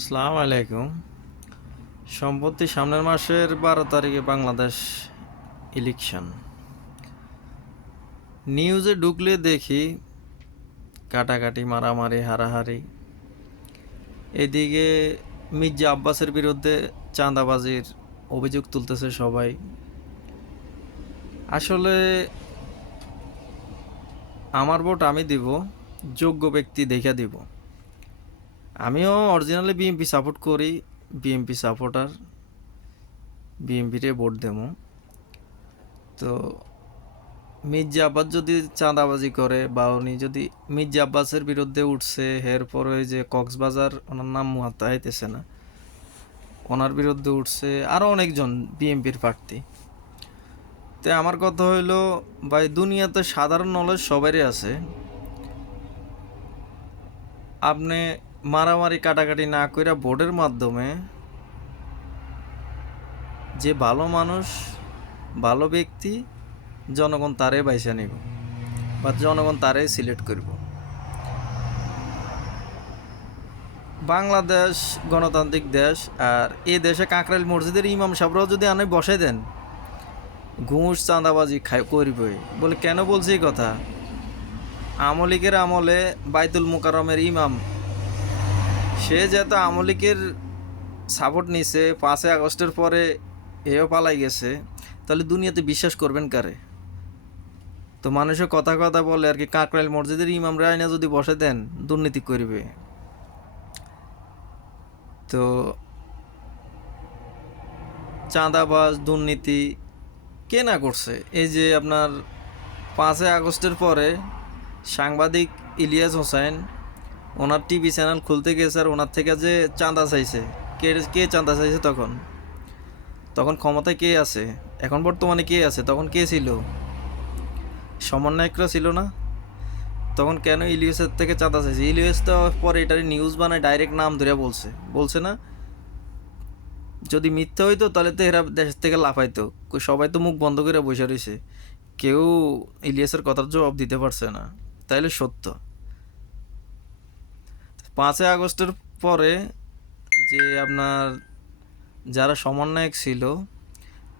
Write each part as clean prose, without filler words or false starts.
আসসালামু আলাইকুম। সম্প্রতি সামনের মাসের 12 তারিখে বাংলাদেশ ইলেকশন। নিউজে ঢুকলে দেখি কাটাকাটি, মারামারি, হারাহারি। এদিকে মির্জা আব্বাসের বিরুদ্ধে চাঁদাবাজির অভিযোগ তুলতেছে সবাই। আসলে আমার ভোট আমি দিব, যোগ্য ব্যক্তি দেখে দিব। আমিও অরিজিনালি বিএনপি সাপোর্ট করি, বিএনপি সাপোর্টার, বিএনপিরে ভোট দেবো। তো মির্জা আব্বাস যদি চাঁদাবাজি করে বা উনি যদি মির্জা আব্বাসের বিরুদ্ধে উঠছে, এরপর ওই যে কক্সবাজার, ওনার নাম মুহাত্তা আইতেছে না, ওনার বিরুদ্ধে উঠছে আরও অনেকজন বিএনপির প্রার্থী। তো আমার কথা হইল, ভাই দুনিয়াতে সাধারণ নলেজ সবারই আছে। আপনি মারামারি কাটাকাটি না কইরা ভোটের মাধ্যমে যে ভালো মানুষ, ভালো ব্যক্তি, জনগণ তারে বাইসা নিব বা জনগণ তারে সিলেক্ট করব। বাংলাদেশ গণতান্ত্রিক দেশ, আর এই দেশে কাকরাইল মসজিদের ইমাম সাহেবরাও যদি আপনি বসাই দেন, ঘুষ চাঁদাবাজি করবই বলে। কেন বলছি এই কথা? আমলিকের আমলে বাইতুল মোকাররমের ইমাম, সে যেহেতু আমলিকের সাপোর্ট নিছে, 5ই আগস্টের পরে এও পালাই গেছে, তাহলে দুনিয়াতে বিশ্বাস করবেন কারে? তো মানুষের কথা কথা বলে আর কি, কাকরাইল মসজিদের ইমামরা আইনা যদি বসে দেন, দুর্নীতি করবে। তো চাঁদাবাজ, দুর্নীতি কে না করছে? এই যে আপনার 5ই আগস্টের পরে সাংবাদিক ইলিয়াস হোসেন ওনার টিভি চ্যানেল খুলতে গেছে, আর ওনার থেকে যে চাঁদা চাইছে, কে কে চাঁদা চাইছে? তখন তখন ক্ষমতায় কে আছে? এখন বর্তমানে কে আছে? তখন কে ছিল? সমন্বয়করা ছিল না? তখন কেন ইলিয়াসের থেকে চাঁদা চাইছে? ইলিয়াস তো পরে এটার নিউজ বানায় ডাইরেক্ট নাম ধরে বলছে, বলছে না? যদি মিথ্যা হইতো তাহলে তো এরা দেশ থেকে লাফাইতো। সবাই তো মুখ বন্ধ করে বসে রয়েছে, কেউ ইলিয়াসের কথার জবাব দিতে পারছে না। তাইলে সত্য। 5ই আগস্টের পরে যে আপনার যারা সমন্বয়ক ছিল,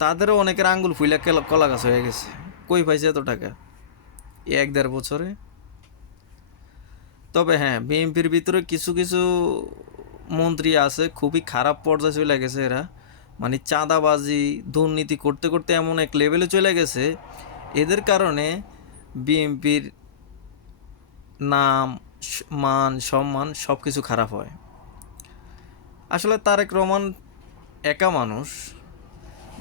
তাদেরও অনেকের আঙ্গুল ফুইলা কলা গাছ হয়ে গেছে। কই পাইছে এত টাকা 1-1.5 বছরে? তবে হ্যাঁ, বিএনপির ভিতরে কিছু কিছু মন্ত্রী আছে খুবই খারাপ পর্যায়ে চলে গেছে এরা। মানে চাঁদাবাজি, দুর্নীতি করতে করতে এমন এক লেভেলে চলে গেছে, এদের কারণে বিএনপির নাম, মান, সম্মান সব কিছু খারাপ হয়। আসলে তারেক রহমান একা মানুষ,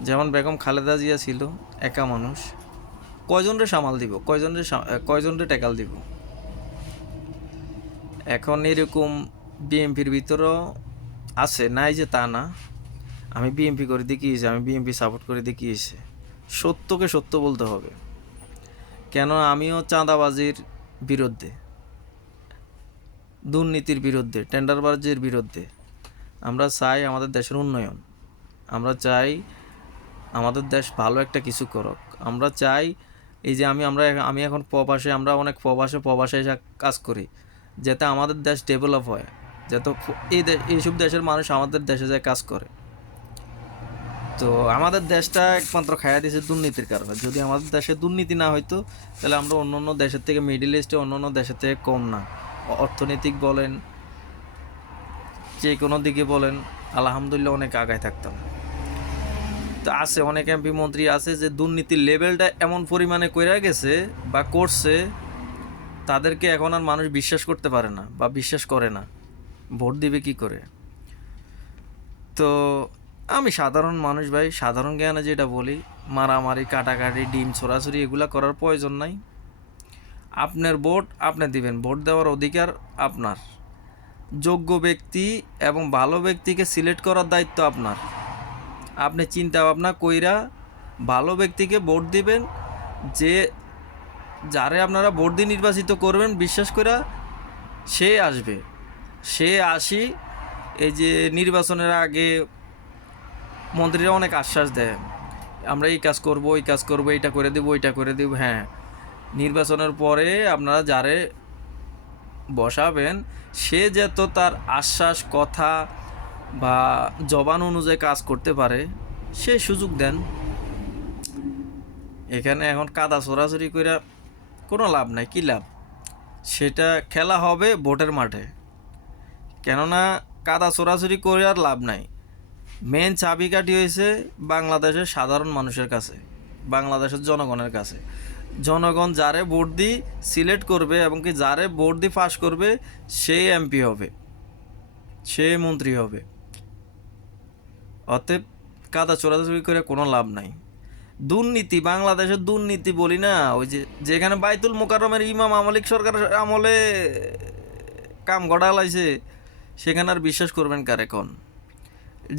যেমন বেগম খালেদা জিয়া ছিল একা মানুষ। কয়জনরে সামাল দিব? কয়জনরে ট্যাকাল দিব? এখন এরকম বিএনপির ভিতরও আছে, নাই যে তা না। আমি বিএনপি করে দেখিয়েছি, আমি বিএনপি সাপোর্ট করে দেখিয়েছি। সত্যকে সত্য বলতে হবে। কেন? আমিও চাঁদাবাজির বিরুদ্ধে, দুর্নীতির বিরুদ্ধে, টেন্ডারবাজির বিরুদ্ধে। আমরা চাই আমাদের দেশের উন্নয়ন, আমরা চাই আমাদের দেশ ভালো একটা কিছু করুক। আমরা চাই এই যে আমি এখন প্রবাসে, আমরা অনেক প্রবাসে এসে কাজ করি, যাতে আমাদের দেশ ডেভেলপ হয়, যাতে এইসব দেশের মানুষ আমাদের দেশে যায় কাজ করে। তো আমাদের দেশটা একমাত্র খাইয়া দিয়েছে দুর্নীতির কারণে। যদি আমাদের দেশে দুর্নীতি না হইতো, তাহলে আমরা অন্য অন্য দেশের থেকে, মিডিল ইস্টে অন্য অন্য দেশের থেকে কম না। অর্থনৈতিক বলেন, যে কোনো দিকে বলেন, আলহামদুলিল্লাহ অনেক আগায় থাকতাম। তো আছে অনেক এমপি মন্ত্রী আছে যে দুর্নীতির লেভেলটা এমন পরিমাণে কইরা গেছে বা করছে, তাদেরকে এখন আর মানুষ বিশ্বাস করতে পারে না বা বিশ্বাস করে না। ভোট দিবে কি করে? তো আমি সাধারণ মানুষ ভাই, সাধারণ জ্ঞানে যেটা বলি, মারামারি, কাটাকাটি, ডিম ছোড়াছুরি এগুলা করার প্রয়োজন নাই। আপনার ভোট আপনি দিবেন, ভোট দেওয়ার অধিকার আপনার। যোগ্য ব্যক্তি এবং ভালো ব্যক্তিকে সিলেক্ট করার দায়িত্ব আপনার। আপনি চিন্তা ভাবনা কইরা ভালো ব্যক্তিকে ভোট দিবেন, যে যারে আপনারা ভোট দিয়ে নির্বাচিত করবেন, বিশ্বাস করা সে আসবে। সে আসি, এই যে নির্বাচনের আগে মন্ত্রীরা অনেক আশ্বাস দেয়, আমরা এই কাজ করব, ওই কাজ করব, এইটা করে দেবো, ওইটা করে দেবো। হ্যাঁ, নির্বাচনের পরে আপনারা যারে বসাবেন, সে যেত তার আশ্বাস কথা বা জবান অনুযায়ী কাজ করতে পারে সে সুযোগ দেন। এখানে এখন কাদা ছোড়াছুরি করে কোনো লাভ নাই। কী লাভ? সেটা খেলা হবে ভোটের মাঠে, কেননা কাদা ছোড়াছুরি করে আর লাভ নাই। মেন চাবিকাঠি হয়েছে বাংলাদেশের সাধারণ মানুষের কাছে, বাংলাদেশের জনগণের কাছে। জনগণ যারে ভোট দিয়ে সিলেক্ট করবে এবং কি যারে ভোট দিয়ে পাস করবে সে এমপি হবে, সে মন্ত্রী হবে। অতএব কাদা চোরাচুরি করে কোনো লাভ নাই। দুর্নীতি, বাংলাদেশের দুর্নীতি বলি না, ওই যে যেখানে বাইতুল মোকাররমের ইমাম আমলিক সরকার আমলে কাম গড়া লাইছে, সেখানে আর বিশ্বাস করবেন কার? এখন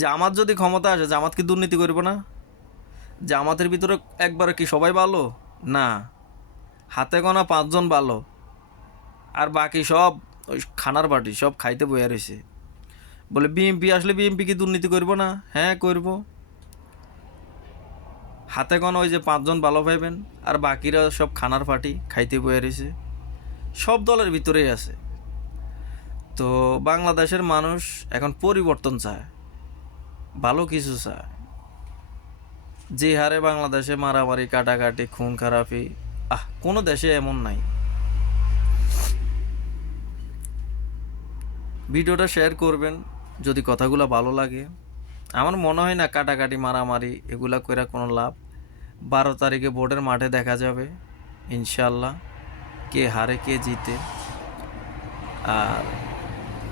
জামাত যদি ক্ষমতা আসে, জামাত কি দুর্নীতি করব না? জামাতের ভিতরে একবারে কি সবাই ভালো? না, হাতে গোনা 5 জন ভালো, আর বাকি সব ওই খানার বাটি, সব খাইতে বইয়া রয়েছে। বলে বিএমপি আসলে বিএমপি কি দুর্নীতি করব না? হ্যাঁ করব। হাতে গোনা ওই যে 5 জন ভালো পাইবেন, আর বাকিরা সব খানার পাটি খাইতে বইয়া রয়েছে। সব দলের ভিতরেই আছে। তো বাংলাদেশের মানুষ এখন পরিবর্তন চায়, ভালো কিছু চায়। যে হারে বাংলাদেশে মারামারি, কাটাকাটি, খুন খারাপি, কোনো দেশে এমন নাই। ভিডিওটা শেয়ার করবেন যদি কথাগুলো ভালো লাগে। আমার মনে হয় না কাটাকাটি, মারামারি এগুলা করে কোনো লাভ। 12 তারিখে ভোটের মাঠে দেখা যাবে ইনশাল্লাহ কে হারে কে জিতে। আর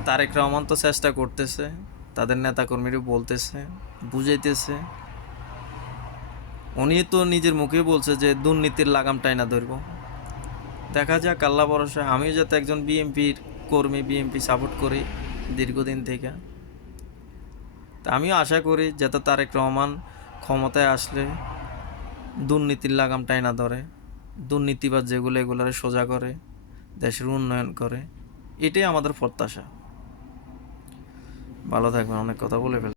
তারেক রহমান তো চেষ্টা করতেছে, তাদের নেতাকর্মীরা বলতেছে, বুঝাইতেছে। উনি তো নিজের মুখে বলছে যে দুর্নীতির লাগাম টাইনা ধরব। দেখা যাক, আল্লাহ ভরসা। আমিও যাতে একজন বিএমপির কর্মী, বিএমপি সাপোর্ট করি দীর্ঘদিন থেকে, তা আমিও আশা করি যাতে তারেক রহমান ক্ষমতায় আসলে দুর্নীতির লাগাম টাইনা ধরে, দুর্নীতিবাদ যেগুলো এগুলোরে সোজা করে, দেশের উন্নয়ন করে। এটাই আমাদের প্রত্যাশা। ভালো থাকবেন। অনেক কথা বলে ফেল